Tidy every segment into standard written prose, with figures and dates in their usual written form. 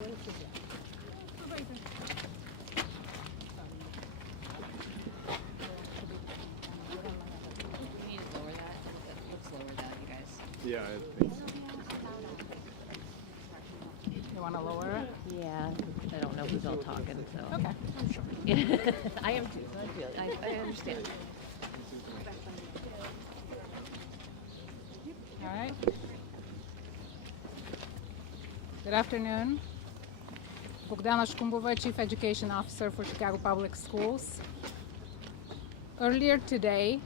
Yeah, I think so. You want to lower it? Yeah, I don't know who's all talking, so. Okay, I'm sure. I am too, so I understand. All right. Good afternoon. Bogdana Shkumbova, Chief Education Officer for Chicago Public Schools. Earlier today,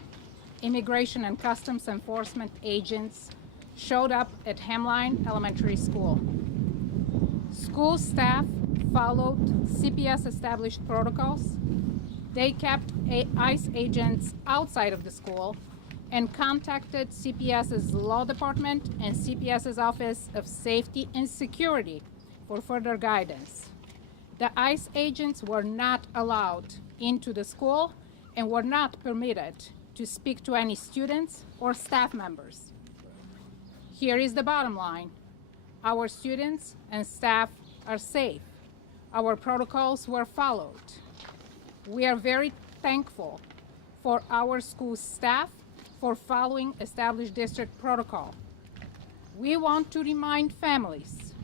Immigration and Customs Enforcement agents showed up at Hamline Elementary School. School staff followed CPS established protocols. They kept ICE agents outside of the school and contacted CPS's Law Department and CPS's Office of Safety and Security for further guidance. The ICE agents were not allowed into the school and were not permitted to speak to any students or staff members. Here is the bottom line. Our students and staff are safe. Our protocols were followed. We are very thankful for our school staff for following established district protocol. We want to remind families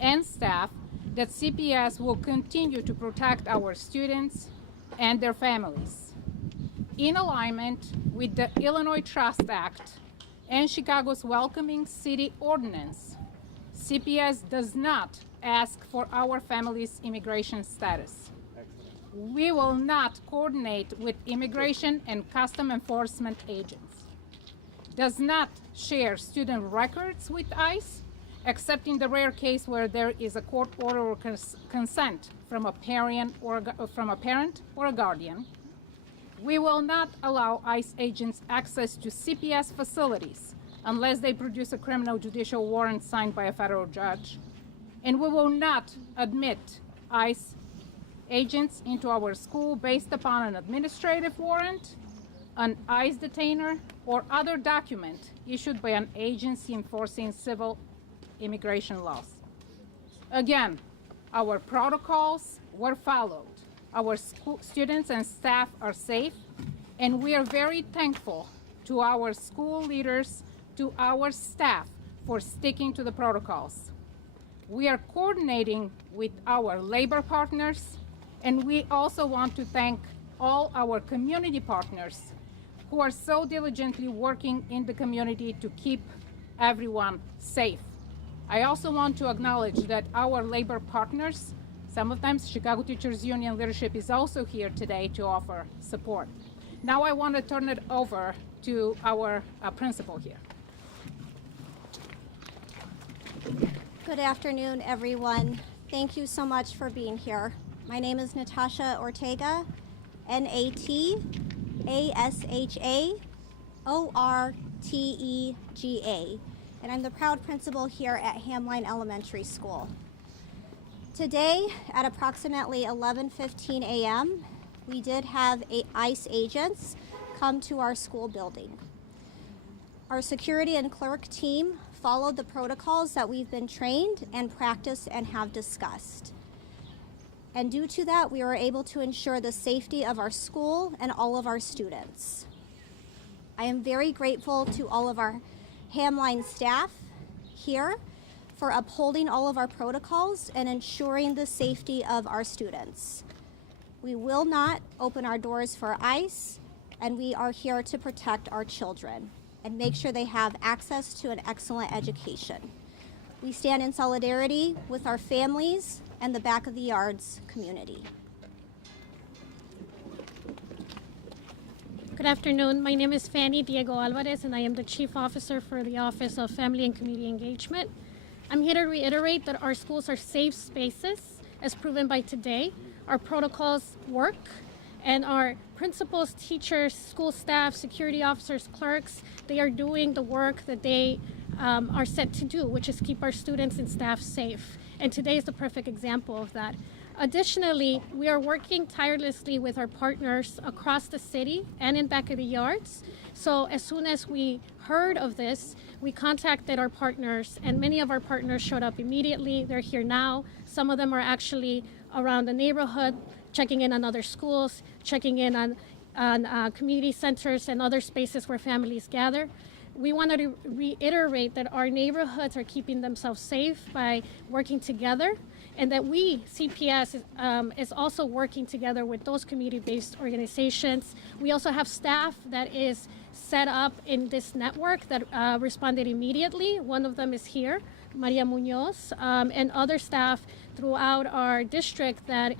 and staff that CPS will continue to protect our students and their families. In alignment with the Illinois Trust Act and Chicago's Welcoming City Ordinance, CPS does not ask for our family's immigration status. Excellent. We will not coordinate with immigration and custom enforcement agents. Does not share student records with ICE, except in the rare case where there is a court order or consent from a parent or a guardian. We will not allow ICE agents access to CPS facilities unless they produce a criminal judicial warrant signed by a federal judge. And we will not admit ICE agents into our school based upon an administrative warrant, an ICE detainer, or other document issued by an agency enforcing civil immigration laws. Again, our protocols were followed. Our students and staff are safe, and we are very thankful to our school leaders, to our staff for sticking to the protocols. We are coordinating with our labor partners, and we also want to thank all our community partners who are so diligently working in the community to keep everyone safe. I also want to acknowledge that our labor partners, sometimes Chicago Teachers Union leadership is also here today to offer support. Now I want to turn it over to our principal here. Good afternoon, everyone. Thank you so much for being here. My name is Natasha Ortega, Natasha Ortega, and I'm the proud principal here at Hamline Elementary School. Today, at approximately 11:15 a.m., we did have ICE agents come to our school building. Our security and clerk team followed the protocols that we've been trained and practiced and have discussed. And due to that, we were able to ensure the safety of our school and all of our students. I am very grateful to all of our Hamline staff here for upholding all of our protocols and ensuring the safety of our students. We will not open our doors for ICE, and we are here to protect our children and make sure they have access to an excellent education. We stand in solidarity with our families and the Back of the Yards community. Good afternoon. My name is Fanny Diego Alvarez, and I am the Chief Officer for the Office of Family and Community Engagement. I'm here to reiterate that our schools are safe spaces, as proven by today. Our protocols work, and our principals, teachers, school staff, security officers, clerks, they are doing the work that they are set to do, which is keep our students and staff safe. And today is the perfect example of that. Additionally, we are working tirelessly with our partners across the city and in back of the yards. So as soon as we heard of this, we contacted our partners, and many of our partners showed up immediately. They're here now. Some of them are actually around the neighborhood, checking in on other schools, checking in on community centers and other spaces where families gather. We wanted to reiterate that our neighborhoods are keeping themselves safe by working together, and that we, CPS, is also working together with those community-based organizations. We also have staff that is set up in this network that responded immediately. One of them is here, Maria Munoz, and other staff throughout our district that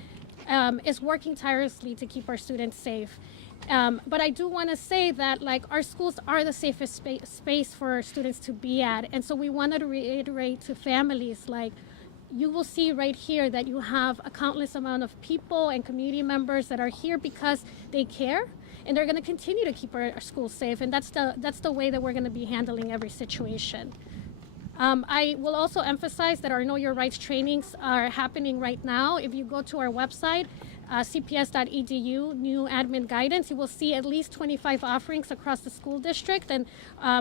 is working tirelessly to keep our students safe. But I do want to say that our schools are the safest space for our students to be at. And so we wanted to reiterate to families, you will see right here that you have a countless amount of people and community members that are here because they care, and they're going to continue to keep our schools safe. And that's the way that we're going to be handling every situation. I will also emphasize that our Know Your Rights trainings are happening right now. If you go to our website, cps.edu, new admin guidance, you will see at least 25 offerings across the school district, and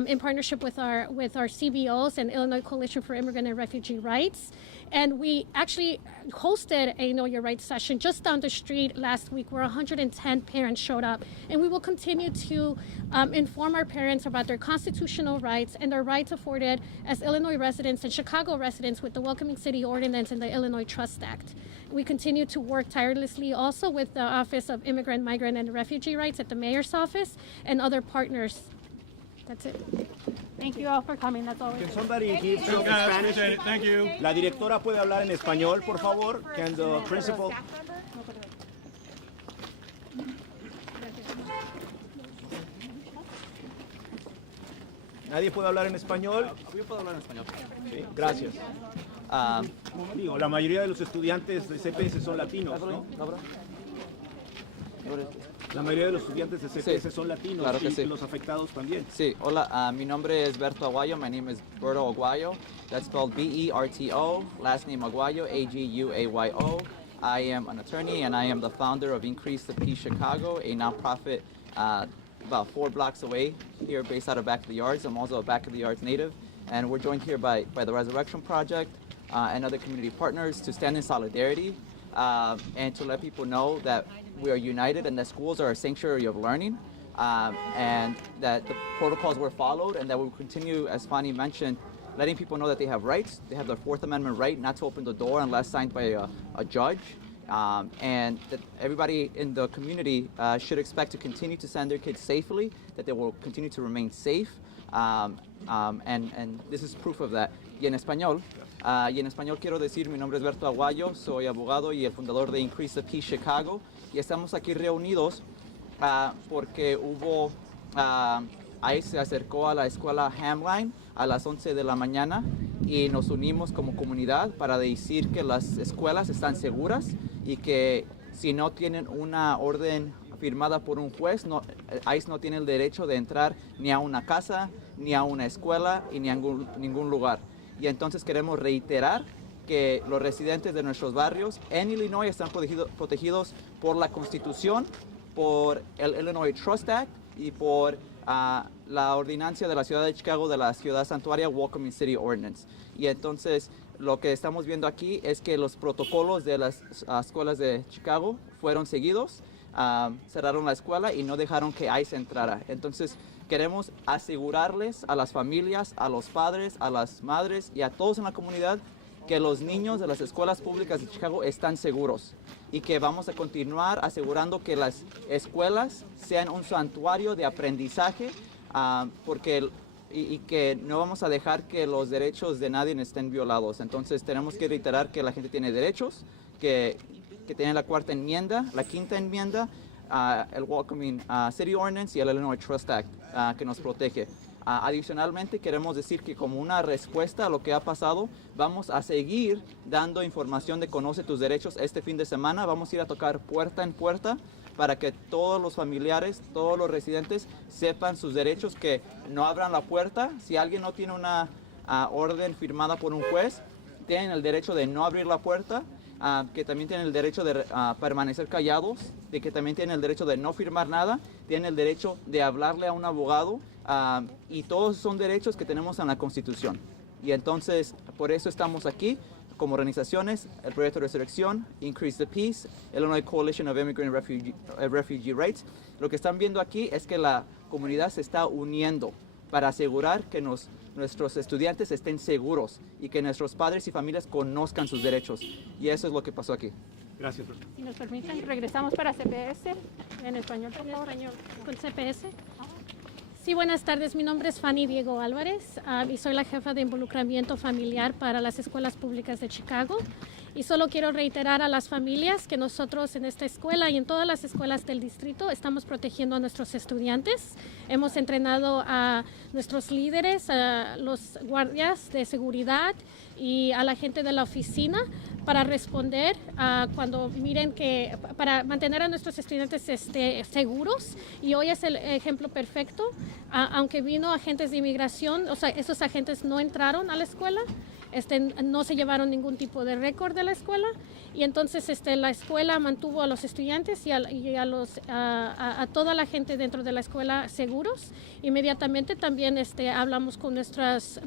in partnership with our CBOs and Illinois Coalition for Immigrant and Refugee Rights. And we actually hosted a Know Your Rights session just down the street last week where 110 parents showed up. And we will continue to inform our parents about their constitutional rights and their rights afforded as Illinois residents and Chicago residents with the Welcoming City Ordinance and the Illinois Trust Act. We continue to work tirelessly also with the Office of Immigrant, Migrant, and Refugee Rights at the Mayor's Office and other partners. That's it. Thank you all for coming. That's all. Can somebody give some Spanish? Thank you. La directora puede hablar en español, por favor. Can the principal? ¿Nadie puede hablar en español? Yo puedo hablar en español. Sí, gracias. Digo, la mayoría de los estudiantes de CPS son latinos, ¿no? La mayoría de los estudiantes de CPS son latinos, claro que y sí. los afectados también. Sí, hola, mi nombre es Berto Aguayo. My name is Berto Aguayo. That's spelled B-E-R-T-O, last name Aguayo, A-G-U-A-Y-O. I am an attorney and I am the founder of Increase the Peace Chicago, a nonprofit about 4 blocks away here based out of Back of the Yards. I'm also a Back of the Yards native, and we're joined here by the Resurrection Project and other community partners to stand in solidarity and to let people know that we are united and that schools are a sanctuary of learning, and that the protocols were followed, and that we will continue, as Fanny mentioned, letting people know that they have rights. They have their Fourth Amendment right not to open the door unless signed by a judge, and that everybody in the community should expect to continue to send their kids safely, that they will continue to remain safe, and this is proof of that. Y en español quiero decir, mi nombre es Berto Aguayo, soy abogado y el fundador de Increase the Peace Chicago, y estamos aquí reunidos porque ICE se acercó a la escuela Hamline a las 11 de la mañana y nos unimos como comunidad para decir que las escuelas están seguras y que si no tienen una orden firmada por un juez, ICE no tiene el derecho de entrar ni a una casa, ni a una escuela y ni a ningún lugar. Y entonces queremos reiterar que los residentes de nuestros barrios en Illinois están protegidos por la Constitución, por el Illinois Trust Act y por la ordenancia de la ciudad de Chicago de la ciudad santuaria Welcoming City Ordinance. Y entonces lo que estamos viendo aquí es que los protocolos de las escuelas de Chicago fueron seguidos, cerraron la escuela y no dejaron que ICE entrara. Entonces queremos asegurarles a las familias, a los padres, a las madres y a todos en la comunidad que los niños de las escuelas públicas de Chicago están seguros y que vamos a continuar asegurando que las escuelas sean un santuario de aprendizaje, y que no vamos a dejar que los derechos de nadie estén violados. Entonces tenemos que reiterar que la gente tiene derechos, que tiene la cuarta enmienda, la quinta enmienda, el Welcoming City Ordinance y el Illinois Trust Act que nos protege. Adicionalmente, queremos decir que como una respuesta a lo que ha pasado, vamos a seguir dando información de Conoce tus Derechos este fin de semana. Vamos a ir a tocar puerta en puerta para que todos los familiares, todos los residentes sepan sus derechos, que no abran la puerta. Si alguien no tiene una orden firmada por un juez, tienen el derecho de no abrir la puerta, que también tienen el derecho de permanecer callados, de que también tienen el derecho de no firmar nada, tienen el derecho de hablarle a un abogado, y todos son derechos que tenemos en la Constitución. Y entonces, por eso estamos aquí como organizaciones, el Proyecto Resurrección, Increase the Peace, Illinois Coalition of Immigrant and Refugee Rights. Lo que están viendo aquí es que la comunidad se está uniendo para asegurar que nuestros estudiantes estén seguros y que nuestros padres y familias conozcan sus derechos. Y eso es lo que pasó aquí. Gracias. Si nos permiten, regresamos para CPS. En español, por favor. Con CPS. Sí, buenas tardes. Mi nombre es Fanny Diego Álvarez y soy la jefa de involucramiento familiar para las escuelas públicas de Chicago. Y solo quiero reiterar a las familias que nosotros en esta escuela y en todas las escuelas del distrito estamos protegiendo a nuestros estudiantes. Hemos entrenado a nuestros líderes, a los guardias de seguridad y a la gente de la oficina para responder cuando miren que, para mantener a nuestros estudiantes seguros. Y hoy es el ejemplo perfecto. Aunque vino agentes de inmigración, o sea, esos agentes no entraron a la escuela, no se llevaron ningún tipo de récord de la escuela, y entonces la escuela mantuvo a los estudiantes y a toda la gente dentro de la escuela seguros. Inmediatamente también hablamos con las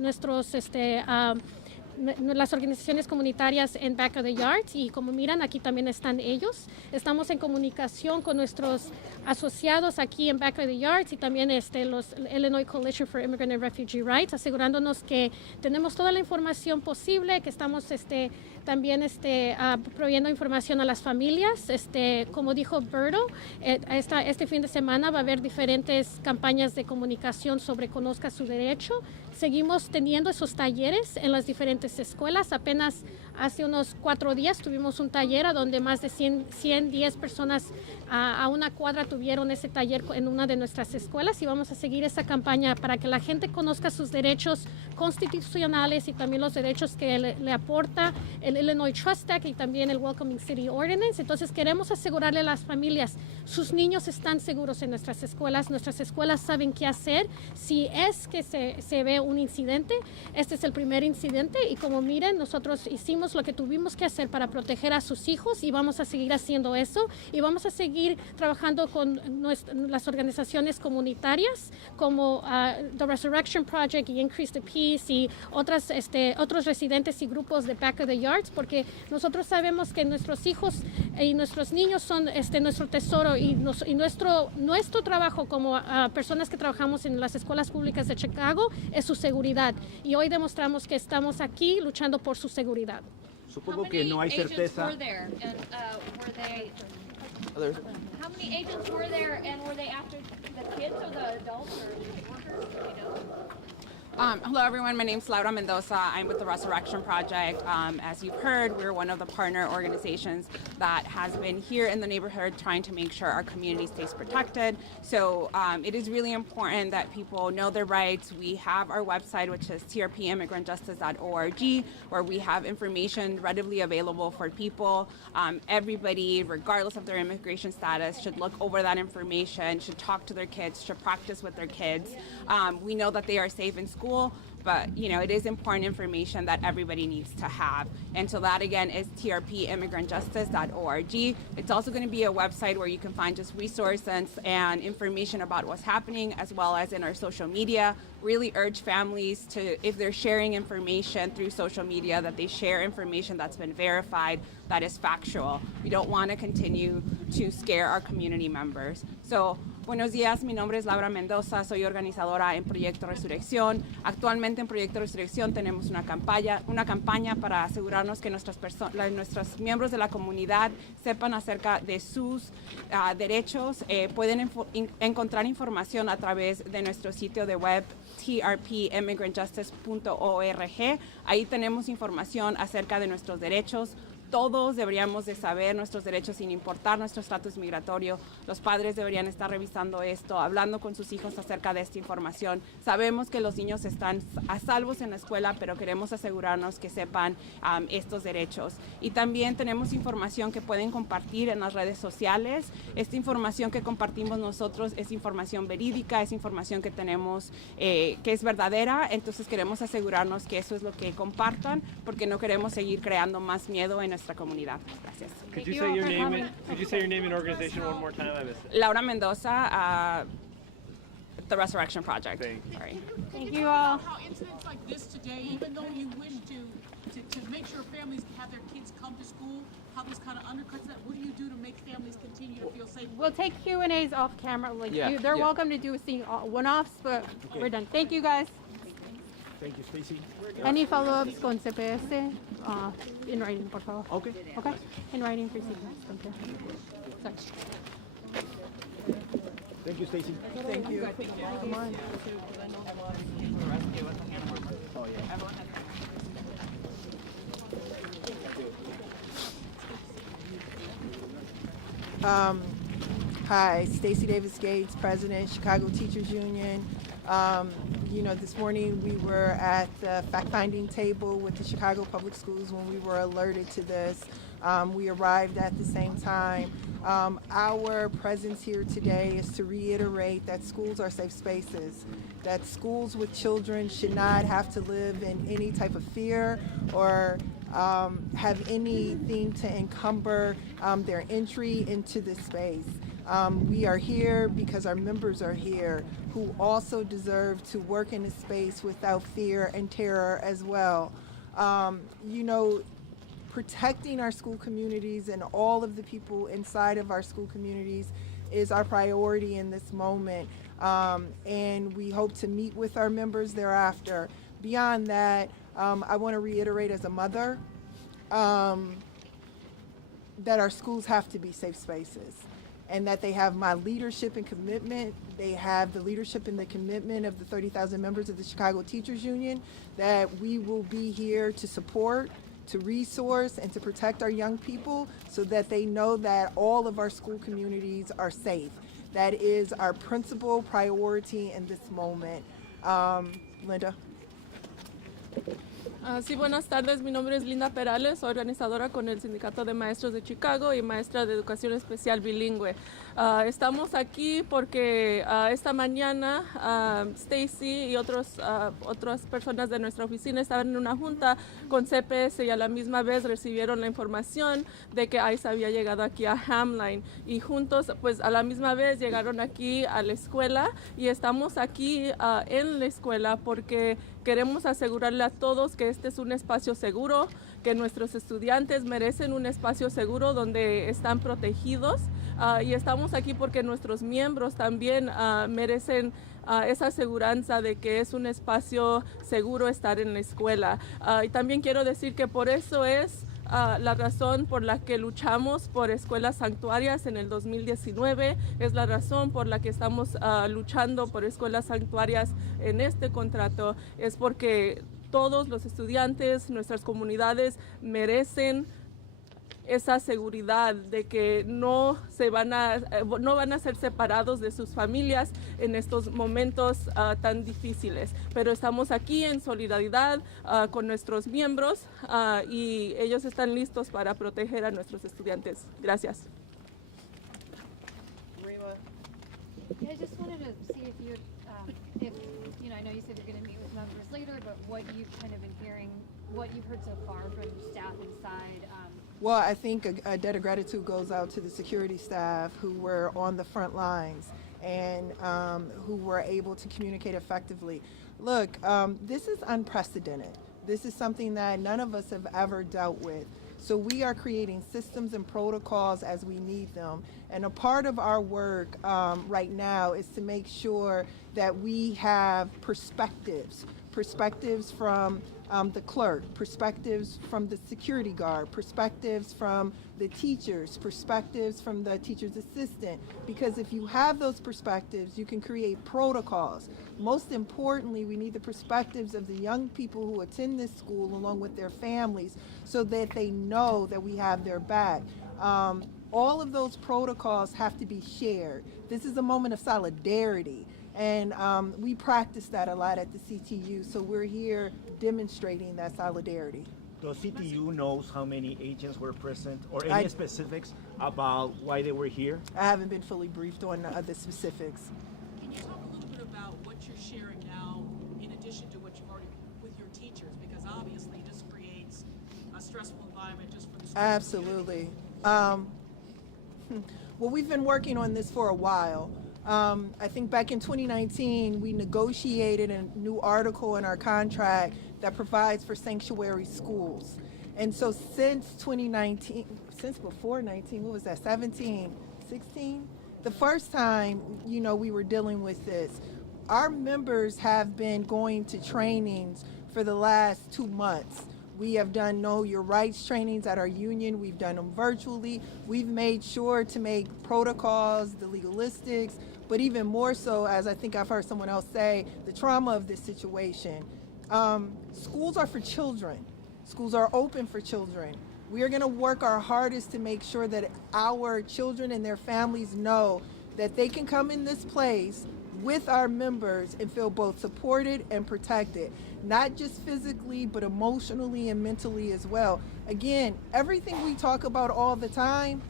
organizaciones comunitarias en Back of the Yard, y como miran aquí también están ellos. Estamos en comunicación con nuestros asociados aquí en Back of the Yard y también los Illinois Coalition for Immigrant and Refugee Rights, asegurándonos que tenemos toda la información posible, que estamos también proveyendo información a las familias. Como dijo Berto, este fin de semana va a haber diferentes campañas de comunicación sobre Conozca su Derecho. Seguimos teniendo esos talleres en las diferentes escuelas. Apenas hace unos 4 días tuvimos un taller a donde más de 110 personas a una cuadra tuvieron ese taller en una de nuestras escuelas, y vamos a seguir esa campaña para que la gente conozca sus derechos constitucionales y también los derechos que le aporta el Illinois Trust Act y también el Welcoming City Ordinance. Entonces queremos asegurarle a las familias, sus niños están seguros en nuestras escuelas saben qué hacer si es que se ve un incidente. Este es el primer incidente, y como miren, nosotros hicimos lo que tuvimos que hacer para proteger a sus hijos, y vamos a seguir haciendo eso, y vamos a seguir trabajando con las organizaciones comunitarias como The Resurrection Project y Increase the Peace y otros residentes y grupos de Back of the Yards, porque nosotros sabemos que nuestros hijos y nuestros niños son nuestro tesoro, y nuestro trabajo como personas que trabajamos en las escuelas públicas de Chicago es su seguridad, y hoy demostramos que estamos aquí luchando por su seguridad. Supongo que no hay certeza. How many agents were there, and were they after the kids or the adults or workers? Do we know? Hello, everyone. My name is Laura Mendoza. I'm with the Resurrection Project. As you've heard, we're one of the partner organizations that has been here in the neighborhood trying to make sure our community stays protected. So it is really important that people know their rights. We have our website, which is trpimmigrantjustice.org, where we have information readily available for people. Everybody, regardless of their immigration status, should look over that information, should talk to their kids, should practice with their kids. We know that they are safe in school, but it is important information that everybody needs to have. And so that again is trpimmigrantjustice.org. It's also going to be a website where you can find just resources and information about what's happening, as well as in our social media. Really urge families to, if they're sharing information through social media, that they share information that's been verified, that is factual. We don't want to continue to scare our community members. So, buenos días, mi nombre es Laura Mendoza, soy organizadora en Proyecto Resurrección. Actualmente en Proyecto Resurrección tenemos una campaña para asegurarnos que nuestros miembros de la comunidad sepan acerca de sus derechos. Pueden encontrar información a través de nuestro sitio de web trpimmigrantjustice.org. Ahí tenemos información acerca de nuestros derechos. Todos deberíamos de saber nuestros derechos sin importar nuestro estatus migratorio. Los padres deberían estar revisando esto, hablando con sus hijos acerca de esta información. Sabemos que los niños están a salvos en la escuela, pero queremos asegurarnos que sepan estos derechos. Y también tenemos información que pueden compartir en las redes sociales. Esta información que compartimos nosotros es información verídica, es información que tenemos que es verdadera. Entonces queremos asegurarnos que eso es lo que compartan, porque no queremos seguir creando más miedo en nuestra comunidad. Gracias. Could you say your name and organization one more time? I missed it. Laura Mendoza, the Resurrection Project. Sorry. Thank you all. How incidents like this today, even though you wish to make sure families have their kids come to school, how this kind of undercuts that? What do you do to make families continue to feel safe? We'll take Q&As off camera. They're yeah. welcome to do one-offs, but we're done. Thank you, guys. Thank you, Stacy. Any follow-ups con CPS? In writing, por favor. Okay. Okay? In writing for CPS. Thank you. Sorry. Thank you, Stacy. Thank you. Come on. Oh, yeah. Hi, Stacey Davis Gates, President, Chicago Teachers Union. This morning we were at the fact-finding table with the Chicago Public Schools when we were alerted to this. We arrived at the same time. Our presence here today is to reiterate that schools are safe spaces, that schools with children should not have to live in any type of fear or have anything to encumber their entry into this space. We are here because our members are here who also deserve to work in a space without fear and terror as well. Protecting our school communities and all of the people inside of our school communities is our priority in this moment. And we hope to meet with our members thereafter. Beyond that, I want to reiterate as a mother that our schools have to be safe spaces, and that they have my leadership and commitment. They have the leadership and the commitment of the 30,000 members of the Chicago Teachers Union, that we will be here to support, to resource, and to protect our young people so that they know that all of our school communities are safe. That is our principal priority in this moment. Linda. Sí, buenas tardes. Mi nombre es Linda Perales, soy organizadora con el Sindicato de Maestros de Chicago y maestra de Educación Especial Bilingüe. Estamos aquí porque esta mañana Stacy y otras personas de nuestra oficina estaban en una junta con CPS y a la misma vez recibieron la información de que ICE había llegado aquí a Hamline, y juntos pues a la misma vez llegaron aquí a la escuela, y estamos aquí en la escuela porque queremos asegurarle a todos que este es un espacio seguro, que nuestros estudiantes merecen un espacio seguro donde están protegidos, y estamos aquí porque nuestros miembros también merecen esa aseguranza de que es un espacio seguro estar en la escuela. Y también quiero decir que por eso es la razón por la que luchamos por escuelas santuarias en el 2019, es la razón por la que estamos luchando por escuelas santuarias en este contrato, es porque todos los estudiantes, nuestras comunidades merecen esa seguridad de que no van a ser separados de sus familias en estos momentos tan difíciles. Pero estamos aquí en solidaridad con nuestros miembros y ellos están listos para proteger a nuestros estudiantes. Gracias. I just wanted to see if I know you said you're going to meet with members later, but what you've kind of been hearing, what you've heard so far from staff inside. Well, I think a debt of gratitude goes out to the security staff who were on the front lines and who were able to communicate effectively. Look, this is unprecedented. This is something that none of us have ever dealt with. So we are creating systems and protocols as we need them. And a part of our work right now is to make sure that we have perspectives perspectives from the clerk, perspectives from the security guard, perspectives from the teachers, perspectives from the teacher's assistant. Because if you have those perspectives, you can create protocols. Most importantly, we need the perspectives of the young people who attend this school along with their families so that they know that we have their back. All of those protocols have to be shared. This is a moment of solidarity. And we practice that a lot at the CTU, so we're here demonstrating that solidarity. The CTU knows how many agents were present or any specifics about why they were here? I haven't been fully briefed on the specifics. Can you talk a little bit about what you're sharing now in addition to what you've already with your teachers? Because obviously this creates a stressful environment just for the students. Absolutely. Well, we've been working on this for a while. I think back in 2019, we negotiated a new article in our contract that provides for sanctuary schools. And so since 2019, since before 19, what was that, 17, 16? The first time, we were dealing with this. Our members have been going to trainings for the last 2 months. We have done Know Your Rights trainings at our union. We've done them virtually. We've made sure to make protocols, the legalistics, but even more so, as I think I've heard someone else say, the trauma of this situation. Schools are for children. Schools are open for children. We are going to work our hardest to make sure that our children and their families know that they can come in this place with our members and feel both supported and protected, not just physically, but emotionally and mentally as well. Again, everything we talk about all the time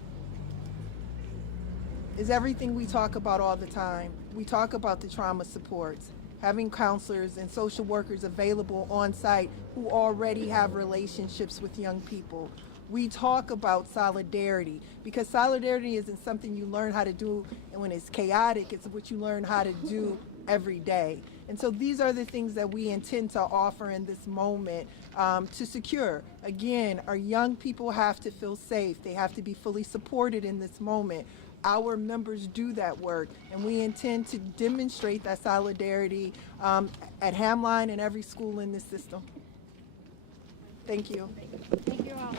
is everything we talk about all the time. We talk about the trauma supports, having counselors and social workers available on site who already have relationships with young people. We talk about solidarity because solidarity isn't something you learn how to do when it's chaotic. It's what you learn how to do every day. And so these are the things that we intend to offer in this moment to secure. Again, our young people have to feel safe. They have to be fully supported in this moment. Our members do that work, and we intend to demonstrate that solidarity at Hamline and every school in this system. Thank you. Thank you all.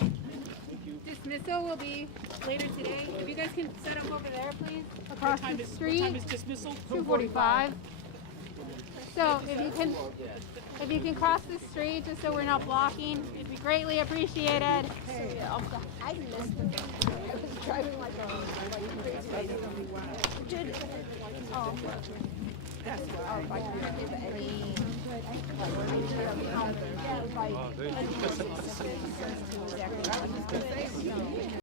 Dismissal will be later today. If you guys can set up over there, please, across the street. What time is dismissal? 2:45. So if you can cross the street just so we're not blocking, it'd be greatly appreciated. I missed the I was driving like a crazy. That's why.